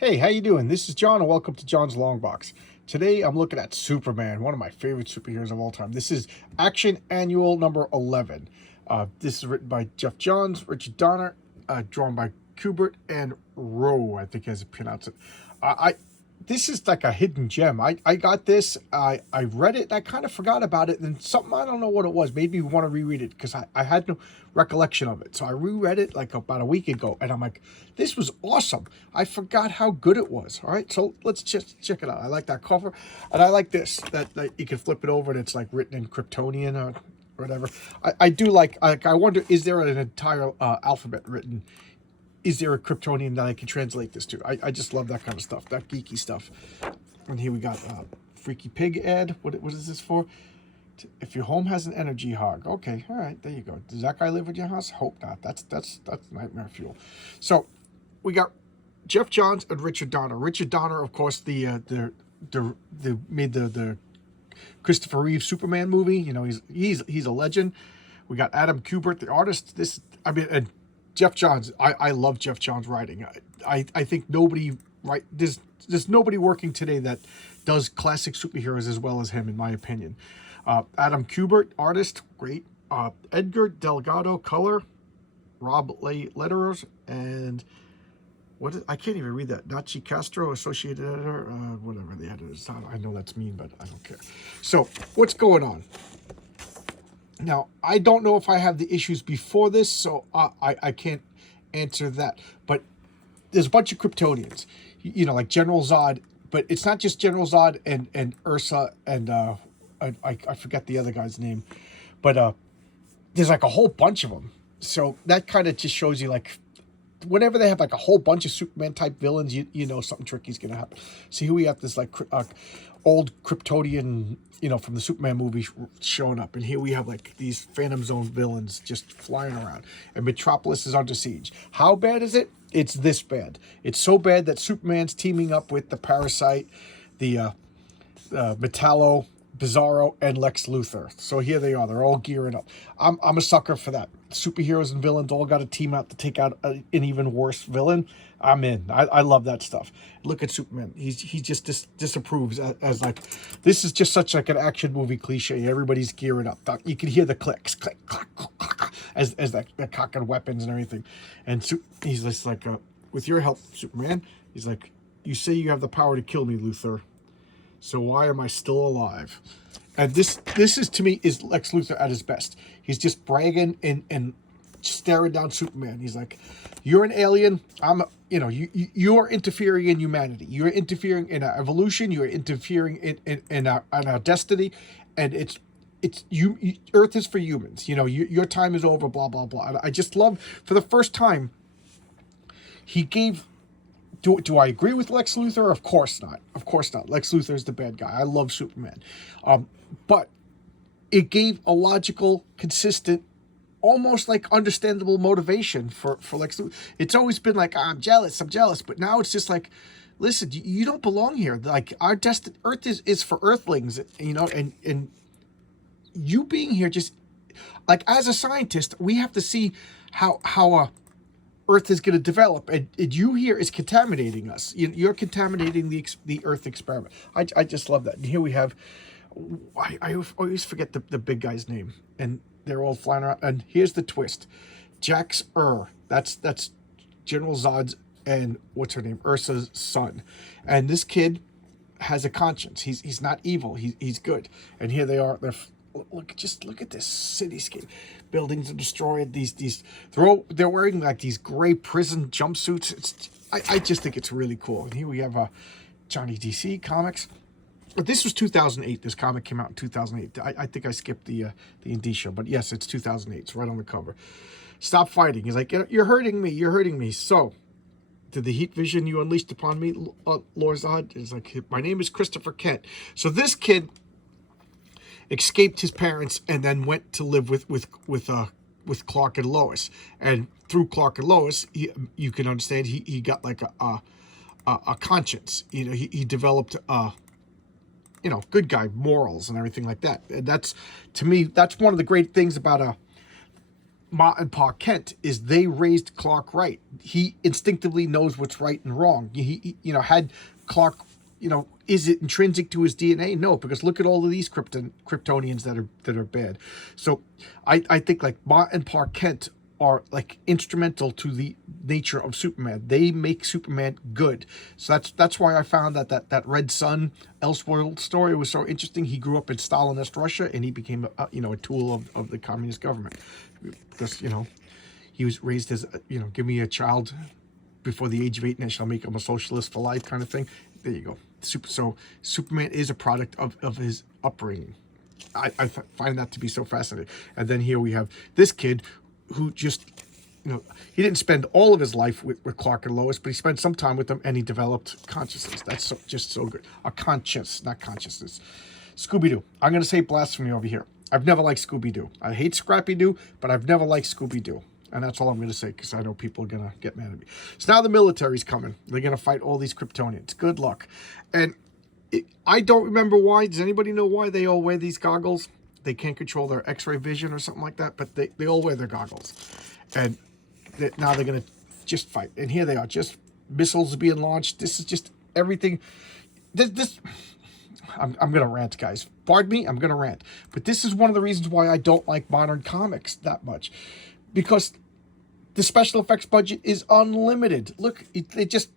Hey, how you doing? This is John, and welcome to John's Long Box. Today, I'm looking at Superman, one of my favorite superheroes of all time. This is Action Annual number 11. This is written by Jeff Johns, Richard Donner, drawn by Kubert and Rowe, I think as you pronounce it. I This is like a hidden gem. I got this. I read it. And I kind of forgot about it. And something, I don't know what it was. Made me want to reread it because I had no recollection of it. So I reread it like about a week ago. And I'm like, this was awesome. I forgot how good it was. All right. So let's just check it out. I like that cover. And I like this. That you can flip it over and it's like written in Kryptonian or whatever. I do like, I wonder, is there an entire alphabet written? Is there a Kryptonian that I can translate this to? I just love that kind of stuff, that geeky stuff. And here we got Freaky Pig ad. What is this for? If your home has an energy hog. Okay, all right, there you go. Does that guy live in your house? Hope not. That's nightmare fuel. So we got Jeff Johns and Richard Donner. Richard Donner, of course, the made the Christopher Reeve Superman movie. You know, he's a legend. We got Adam Kubert, the artist. And Jeff Johns, I love Jeff Johns' writing. I think there's nobody working today that does classic superheroes as well as him, in my opinion. Adam Kubert, artist, great. Edgar Delgado, color. Rob letterers, and I can't even read that. Nachi Castro, associated editor, whatever the editor is. I know that's mean, but I don't care. So what's going on? Now, I don't know if I have the issues before this, so I can't answer that. But there's a bunch of Kryptonians, you know, like General Zod. But it's not just General Zod and Ursa and I forget the other guy's name. But there's like a whole bunch of them. So that kind of just shows you, like, whenever they have like a whole bunch of Superman type villains, you know something tricky is going to happen. So here we have this like old Kryptonian, you know, from the Superman movie showing up. And here we have like these Phantom Zone villains just flying around. And Metropolis is under siege. How bad is it? It's this bad. It's so bad that Superman's teaming up with the Parasite, the Metallo, Bizarro, and Lex Luthor. So here they are. They're all gearing up. I'm a sucker for that. Superheroes and villains all got to team out to take out an even worse villain. I'm in. I love that stuff. Look at Superman. He just disapproves as like, this is just such like an action movie cliche. Everybody's gearing up. You can hear the clicks, click, clack, clack, clack, as they're cocking weapons and everything. And he's just like, with your help, Superman, he's like, you say you have the power to kill me, Luthor. So why am I still alive? And this is, to me, is Lex Luthor at his best. He's just bragging and staring down Superman. He's like, you're an alien. You're interfering in humanity. You're interfering in our evolution. You're interfering in our destiny. And it's Earth is for humans. You know, your time is over, blah, blah, blah. And I just love, for the first time, he gave... Do I agree with Lex Luthor? Of course not. Of course not. Lex Luthor is the bad guy. I love Superman. But it gave a logical, consistent, almost like understandable motivation for Lex Luthor. It's always been like, I'm jealous. But now it's just like, listen, you don't belong here. Like, our Earth is for Earthlings, you know, and you being here just, like, as a scientist, we have to see how Earth is going to develop, and you here is contaminating us. You're contaminating the Earth experiment. I just love that. And here we have, I always forget the big guy's name, and they're all flying around. And here's the twist: Jax that's General Zod's and what's her name, Ursa's son. And this kid has a conscience. He's not evil. He's good. And here they are. Look at this cityscape. Buildings are destroyed. They're wearing like these gray prison jumpsuits. I just think it's really cool. And here we have Johnny DC comics. But this was 2008. This comic came out in 2008. I think I skipped the indie show, but yes, it's 2008. It's right on the cover. Stop fighting. He's like, you're hurting me. You're hurting me. So, did the heat vision you unleashed upon me, Lord Zod? It's like, my name is Christopher Kent. So this kid escaped his parents and then went to live with Clark and Lois. And through Clark and Lois, you can understand he got like a conscience. You know, he developed good guy morals and everything like that. And that's, to me, that's one of the great things about Ma and Pa Kent is they raised Clark right. He instinctively knows what's right and wrong. Had Clark, is it intrinsic to his DNA? No, because look at all of these Kryptonians that are bad. So I think like Ma and Pa Kent are like instrumental to the nature of Superman. They make Superman good. So that's why I found that Red Sun Elseworld story was so interesting. He grew up in Stalinist Russia and he became a tool of the communist government, because he was raised as give me a child before the age of 8 and I shall make him a socialist for life kind of thing. There you go. So Superman is a product of his upbringing. I find that to be so fascinating. And then here we have this kid who just, he didn't spend all of his life with Clark and Lois, but he spent some time with them and he developed consciousness. That's just so good. A conscience, not consciousness. Scooby-Doo. I'm going to say blasphemy over here. I've never liked Scooby-Doo. I hate Scrappy-Doo, but I've never liked Scooby-Doo. And that's all I'm going to say, because I know people are going to get mad at me. So now the military's coming. They're going to fight all these Kryptonians. Good luck. And I don't remember why. Does anybody know why they all wear these goggles? They can't control their x-ray vision or something like that, but they all wear their goggles. And now they're going to just fight. And here they are, just missiles being launched. This is just everything. I'm going to rant, guys. Pardon me, I'm going to rant. But this is one of the reasons why I don't like modern comics that much. Because the special effects budget is unlimited. Look, they just,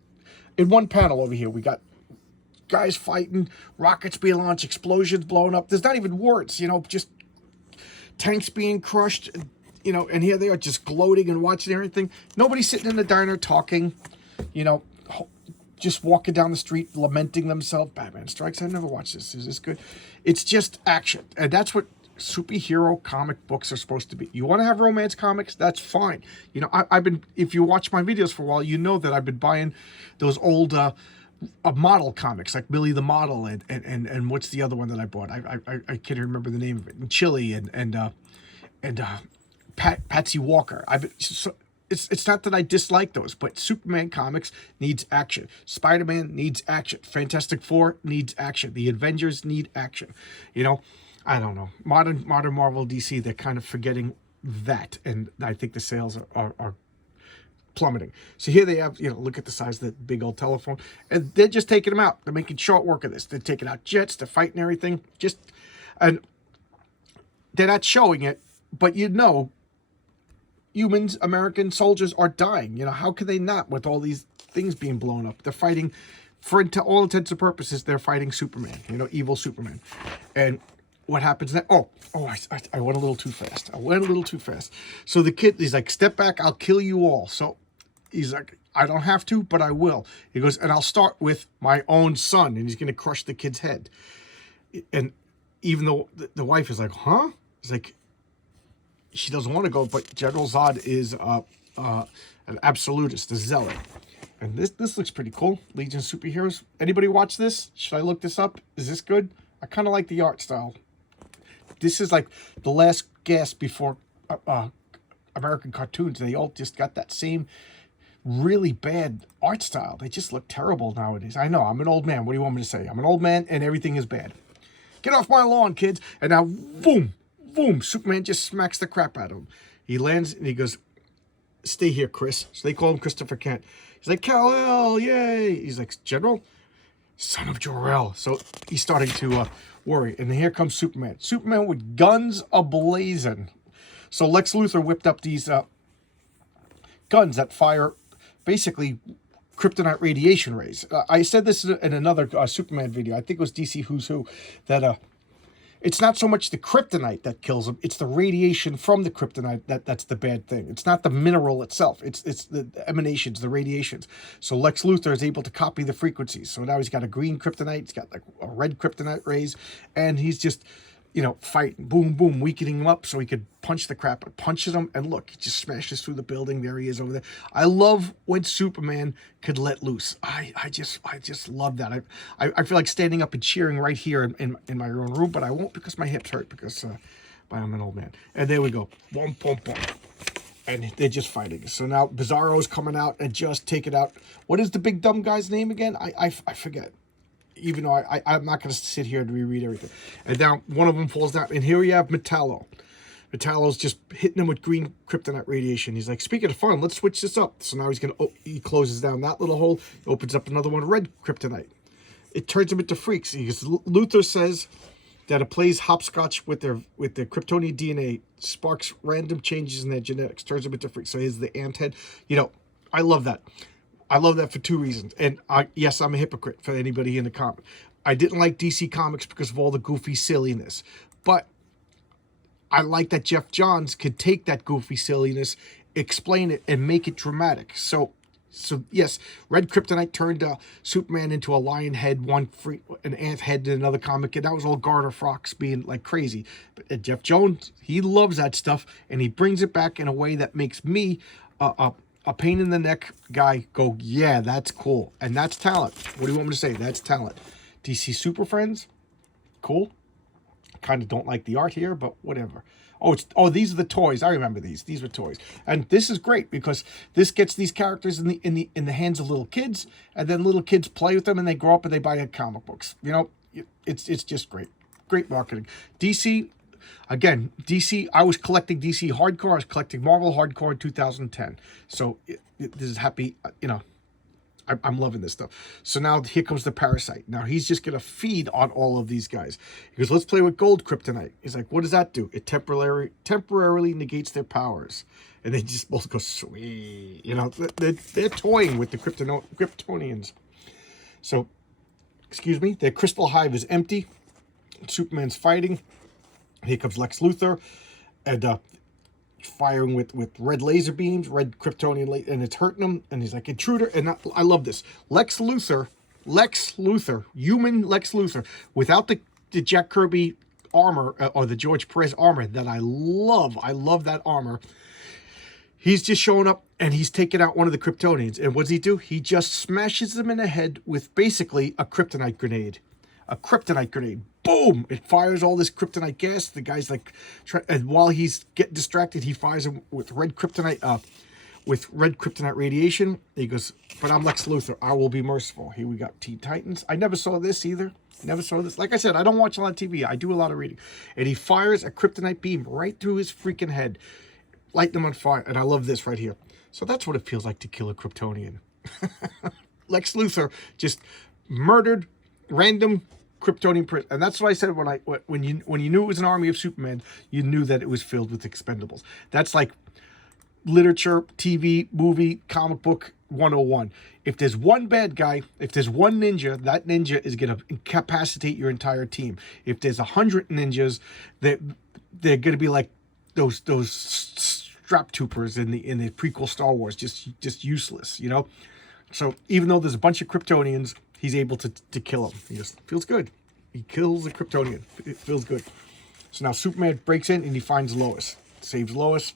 in one panel over here, we got guys fighting, rockets being launched, explosions blowing up. There's not even words, just tanks being crushed, and here they are just gloating and watching everything. Nobody's sitting in the diner talking, just walking down the street, lamenting themselves. Batman Strikes. I never watched this. Is this good? It's just action. And that's what superhero comic books are supposed to be. You want to have romance comics? That's fine. I've been, if you watch my videos for a while, you know that I've been buying those old, model comics like Millie the Model and what's the other one that I bought? I can't remember the name of it. And Chili and Patsy Walker. It's not that I dislike those, but Superman comics needs action. Spider-Man needs action. Fantastic Four needs action. The Avengers need action. I don't know. Modern Marvel DC, they're kind of forgetting that, and I think the sales are plummeting. So here they have, look at the size of the big old telephone, and they're just taking them out. They're making short work of this. They're taking out jets, they're fighting everything, and they're not showing it, but humans, American soldiers are dying. How could they not, with all these things being blown up? They're fighting, for all intents and purposes, they're fighting Superman, evil Superman. And what happens then? I went a little too fast. So the kid, he's like, step back, I'll kill you all. So he's like, I don't have to, but I will. He goes, and I'll start with my own son. And he's going to crush the kid's head. And even though the wife is like, huh? He's like, she doesn't want to go, but General Zod is an absolutist, a zealot. And this looks pretty cool. Legion of Superheroes. Anybody watch this? Should I look this up? Is this good? I kind of like the art style. This is like the last gasp before American cartoons. They all just got that same really bad art style. They just look terrible nowadays. I know, I'm an old man. What do you want me to say? I'm an old man and everything is bad. Get off my lawn, kids. And now, boom, boom, Superman just smacks the crap out of him. He lands and he goes, stay here, Chris. So they call him Christopher Kent. He's like, Kal-El, yay. He's like, General? Son of Jor-El. So he's starting to worry. And here comes Superman. Superman with guns a-blazing. So Lex Luthor whipped up these guns that fire basically kryptonite radiation rays. I said this in another Superman video. I think it was DC Who's Who. That it's not so much the kryptonite that kills him. It's the radiation from the kryptonite that's the bad thing. It's not the mineral itself. It's the emanations, the radiations. So Lex Luthor is able to copy the frequencies. So now he's got a green kryptonite. He's got like a red kryptonite rays. And he's just, fighting. Boom, boom, weakening him up so he could punch the crap. Punches him. And look, he just smashes through the building. There he is over there. I love when Superman could let loose. I just love that. I feel like standing up and cheering right here in my own room, but I won't because my hips hurt because I'm an old man. And there we go. Boom, boom, boom. And they're just fighting. So now Bizarro's coming out and just take it out. What is the big dumb guy's name again? I forget. Even though I'm not going to sit here and reread everything. And now one of them falls down. And here we have Metallo. Metallo's just hitting him with green kryptonite radiation. He's like, speaking of fun, let's switch this up. So now he's going to, he closes down that little hole, opens up another one, red kryptonite. It turns him into freaks. Because Luthor says that it plays hopscotch with their Kryptonian DNA, sparks random changes in their genetics, turns them into freaks. So here's the ant head. You know, I love that. I love that for two reasons. And yes, I'm a hypocrite for anybody in the comic. I didn't like DC Comics because of all the goofy silliness. But I like that Jeff Johns could take that goofy silliness, explain it, and make it dramatic. So yes, red kryptonite turned Superman into a lion head, an ant head in another comic, and that was all Garter Fox being like crazy. But Jeff Jones, he loves that stuff, and he brings it back in a way that makes me a pain in the neck guy go, yeah, that's cool, and that's talent. What do you want me to say? That's talent. DC Super Friends, cool. Kind of don't like the art here, but whatever. Oh, these are the toys. I remember these. These were toys, and this is great because this gets these characters in the hands of little kids, and then little kids play with them, and they grow up and they buy comic books. You know, it's just great, great marketing. DC, again, DC. I was collecting DC hardcore. I was collecting Marvel hardcore in 2010. So this is happy. You know, I'm loving this stuff. So now here comes the Parasite. Now he's just going to feed on all of these guys. He goes, let's play with gold kryptonite. He's like, what does that do? It temporarily negates their powers. And they just both go, sweet. You know, they're toying with the Kryptonians. So, excuse me, their crystal hive is empty. Superman's fighting. Here comes Lex Luthor. And firing with red laser beams, red Kryptonian, and it's hurting him. And he's like, intruder. And I love this. Lex Luthor, human Lex Luthor, without the Jack Kirby armor or the George Perez armor that I love. I love that armor. He's just showing up and he's taking out one of the Kryptonians. And what does he do? He just smashes them in the head with basically a kryptonite grenade. A kryptonite grenade. Boom! It fires all this kryptonite gas. The guy's like, and while he's getting distracted, he fires him with red kryptonite radiation. He goes, but I'm Lex Luthor. I will be merciful. Here we got Teen Titans. I never saw this either. Never saw this. Like I said, I don't watch a lot of TV. I do a lot of reading. And he fires a kryptonite beam right through his freaking head. Light them on fire. And I love this right here. So that's what it feels like to kill a Kryptonian. Lex Luthor just murdered random Kryptonian prison. And that's what I said when you knew it was an army of Superman, you knew that it was filled with expendables. That's like literature, TV, movie, comic book 101. If there's one bad guy, if there's one ninja, that ninja is going to incapacitate your entire team. If there's 100 ninjas, they're going to be like those strap troopers in the prequel Star Wars, just useless, you know. So even though there's a bunch of Kryptonians, he's able to kill him. He just feels good. He kills a Kryptonian. It feels good. So now Superman breaks in and he finds Lois. Saves Lois.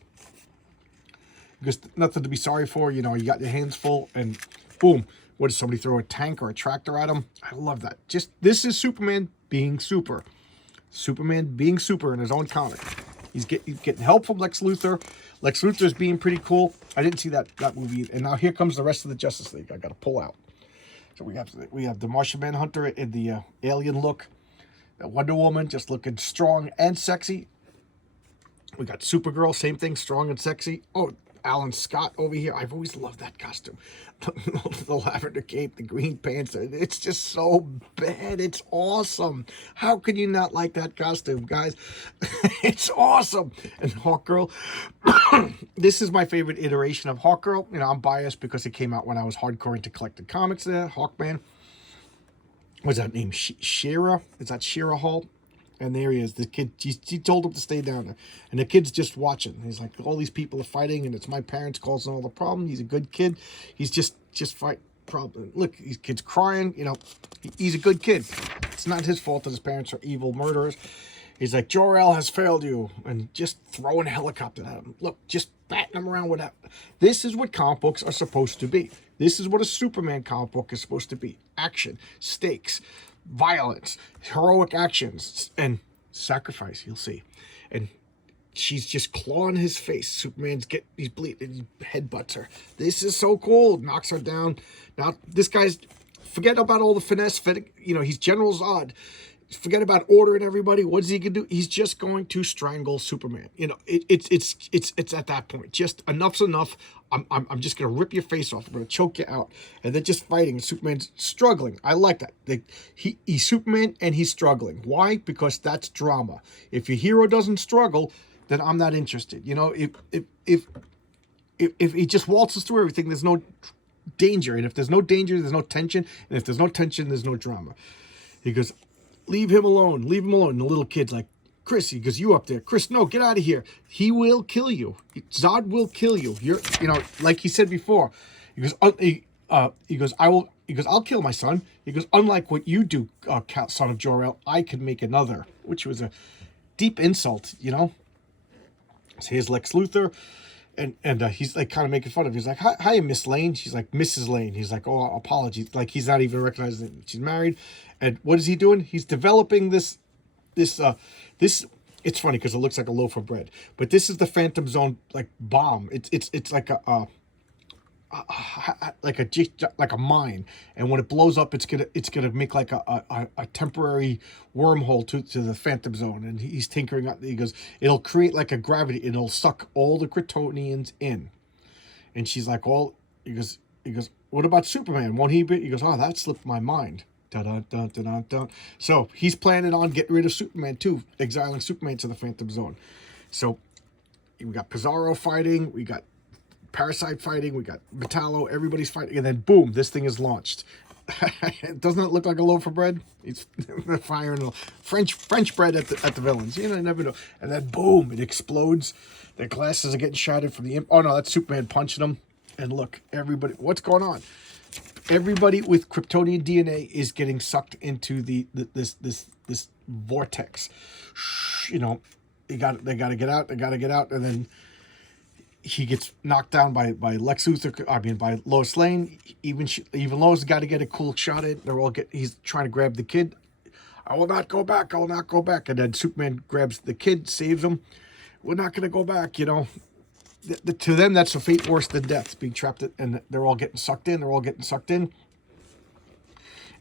Because nothing to be sorry for. You know, you got your hands full and boom. What, does somebody throw a tank or a tractor at him? I love that. This is Superman being super. Superman being super in his own comic. He's getting help from Lex Luthor. Lex Luthor's being pretty cool. I didn't see that movie. And now here comes the rest of the Justice League. I got to pull out. So we have the Martian Manhunter in the alien look. The Wonder Woman just looking strong and sexy. We got Supergirl, same thing, strong and sexy. Oh, Alan Scott over here. I've always loved that costume. The lavender cape, the green pants. It's just so bad. It's awesome. How can you not like that costume, guys? It's awesome. And Hawkgirl. This is my favorite iteration of Hawkgirl. You know, I'm biased because it came out when I was hardcore into collecting comics there. Hawkman. What's that name? Shira? Is that Shira Hall? And there he is. The kid, he told him to stay down there. And the kid's just watching. He's like, all these people are fighting, and it's my parents causing all the problem. He's a good kid. He's just fight problem. Look, these kids crying. You know, he's a good kid. It's not his fault that his parents are evil murderers. He's like, Jor-El has failed you. And just throwing a helicopter at him. Look, just batting him around with that. This is what comic books are supposed to be. This is what a Superman comic book is supposed to be. Action, stakes, violence, heroic actions, and sacrifice, you'll see. And she's just clawing his face. He's bleeding, he headbutts her. This is so cool. Knocks her down. Now, this guy's, forget about all the finesse. You know, he's General Zod. Forget about ordering everybody. What is he gonna do? He's just going to strangle Superman. You know, it's at that point. Just enough's enough. I'm just gonna rip your face off. I'm gonna choke you out, and they're just fighting. And Superman's struggling. I like that. He's Superman and he's struggling. Why? Because that's drama. If your hero doesn't struggle, then I'm not interested. You know, if he just waltzes through everything, there's no danger. And if there's no danger, there's no tension. And if there's no tension, there's no drama. He goes, leave him alone. Leave him alone. And the little kid's like, Chris, he goes, you up there. Chris, no, get out of here. He will kill you. Zod will kill you. You know, like he said before. He goes, I'll kill my son. He goes, unlike what you do, son of Jor-El, I can make another. Which was a deep insult, you know. So here's Lex Luthor. And he's like kind of making fun of her. He's like, hi, Miss Lane. She's like, Mrs. Lane. He's like, oh, apologies. Like, he's not even recognizing that she's married. And what is he doing? He's developing this. It's funny because it looks like a loaf of bread. But this is the Phantom Zone, like, bomb. It's like a mine, and when it blows up, it's gonna make like a temporary wormhole to the Phantom Zone. And he's tinkering out. He goes, it'll create like a gravity, and it'll suck all the Kryptonians in. And she's like, well, he goes, what about Superman? Won't he be? He goes, oh, that slipped my mind. Dun, dun, dun, dun, dun, dun. So he's planning on getting rid of Superman too, exiling Superman to the Phantom Zone. So we got Pizarro fighting, we got Parasite fighting, we got Metallo, everybody's fighting, and then boom, this thing is launched. Doesn't it look like a loaf of bread? It's firing French bread at the villains. You know, you never know. And then boom, it explodes. Their glasses are getting shattered from the oh no, that's Superman punching them. And look, everybody, what's going on? Everybody with Kryptonian DNA is getting sucked into this vortex. You know, they got to get out. They got to get out, and then he gets knocked down by Lex Luthor. I mean, by Lois Lane. Even Lois got to get a cool shot at. He's trying to grab the kid. I will not go back. I will not go back. And then Superman grabs the kid, saves him. We're not going to go back. You know. To them, that's a fate worse than death, being trapped, and they're all getting sucked in. They're all getting sucked in.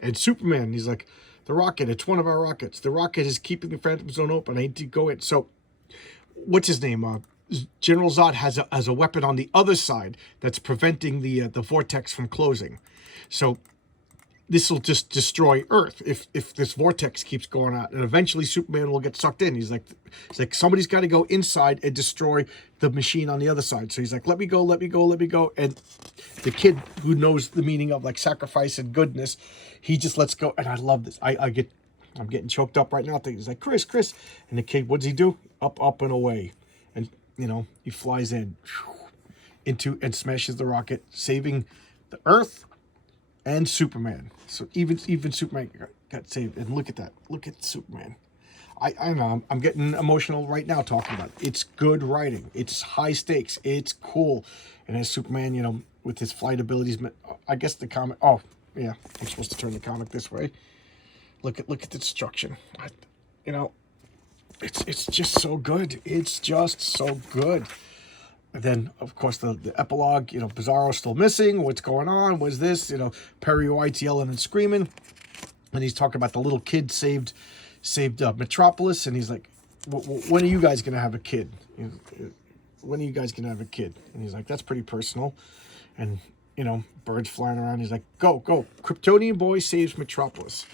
And Superman, he's like, the rocket, it's one of our rockets. The rocket is keeping the Phantom Zone open. I need to go in. So, what's his name? General Zod has a weapon on the other side that's preventing the vortex from closing. So, this will just destroy Earth if this vortex keeps going out, and eventually Superman will get sucked in. He's like somebody's got to go inside and destroy the machine on the other side. So he's like, let me go. And the kid, who knows the meaning of like sacrifice and goodness, he just lets go. And I love this. I'm getting choked up right now. He's like, Chris, and the kid, what does he do? Up and away, and you know, he flies into and smashes the rocket, saving the Earth and Superman. So even Superman got saved. And look at that. Look at Superman. I know I'm getting emotional right now talking about it. It's good writing. It's high stakes. It's cool. And as Superman, you know, with his flight abilities, I guess the comic. Oh yeah, I'm supposed to turn the comic this way. Look at the destruction. You know, it's just so good. It's just so good. And then, of course, the epilogue, you know, Pizarro's still missing. What's going on? What's this? You know, Perry White's yelling and screaming. And he's talking about the little kid saved Metropolis. And he's like, when are you guys going to have a kid? When are you guys going to have a kid? And he's like, that's pretty personal. And, you know, birds flying around. He's like, go. Kryptonian boy saves Metropolis.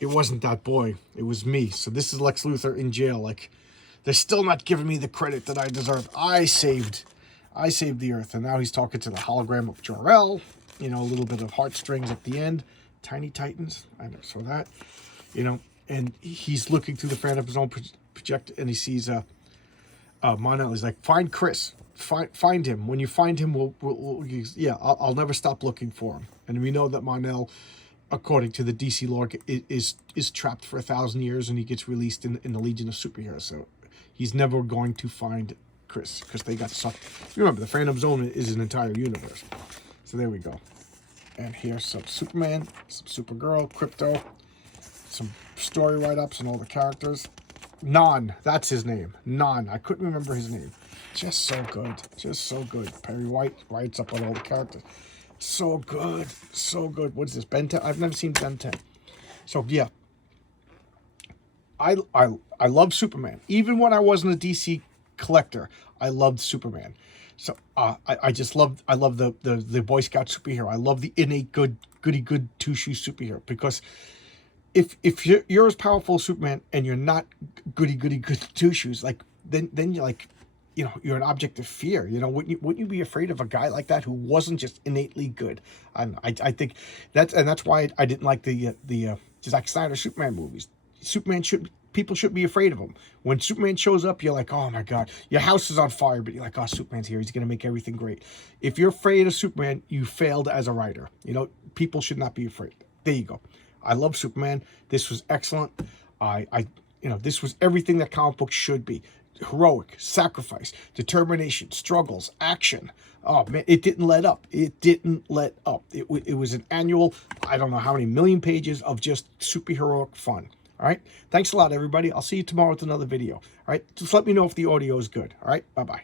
It wasn't that boy. It was me. So this is Lex Luthor in jail. Like, they're still not giving me the credit that I deserve. I saved the Earth. And now he's talking to the hologram of Jor-El. You know, a little bit of heartstrings at the end. Tiny Titans. I never saw that. You know, and he's looking through the Phantom Zone projector, and he sees Mon-El. He's like, find Chris. Find him. When you find him, I'll never stop looking for him. And we know that Mon-El, according to the DC lore, is trapped for 1,000 years, and he gets released in the Legion of Superheroes. So he's never going to find Chris because they got sucked. Remember, the Phantom Zone is an entire universe. So there we go. And here's some Superman, some Supergirl, Crypto, some story write-ups and all the characters. Non, that's his name. Non, I couldn't remember his name. Just so good. Just so good. Perry White writes up on all the characters. So good. So good. What is this? Ben 10? I've never seen Ben 10. So, yeah. I love Superman. Even when I wasn't a DC collector, I loved Superman. So I just I love the Boy Scout superhero. I love the innate goody good two shoes superhero, because if you're as powerful as Superman and you're not goody good two shoes, like then you're like, you know, you're an object of fear. You know, wouldn't you be afraid of a guy like that who wasn't just innately good? I think that's why I didn't like the Zack Snyder Superman movies. People should be afraid of him. When Superman shows up, you're like, oh my God, your house is on fire, but you're like, oh, Superman's here. He's going to make everything great. If you're afraid of Superman, you failed as a writer. You know, people should not be afraid. There you go. I love Superman. This was excellent. You know, this was everything that comic books should be. Heroic, sacrifice, determination, struggles, action. Oh man, it didn't let up. It didn't let up. It was an annual, I don't know how many million pages of just superheroic fun. All right. Thanks a lot, everybody. I'll see you tomorrow with another video. All right. Just let me know if the audio is good. All right. Bye-bye.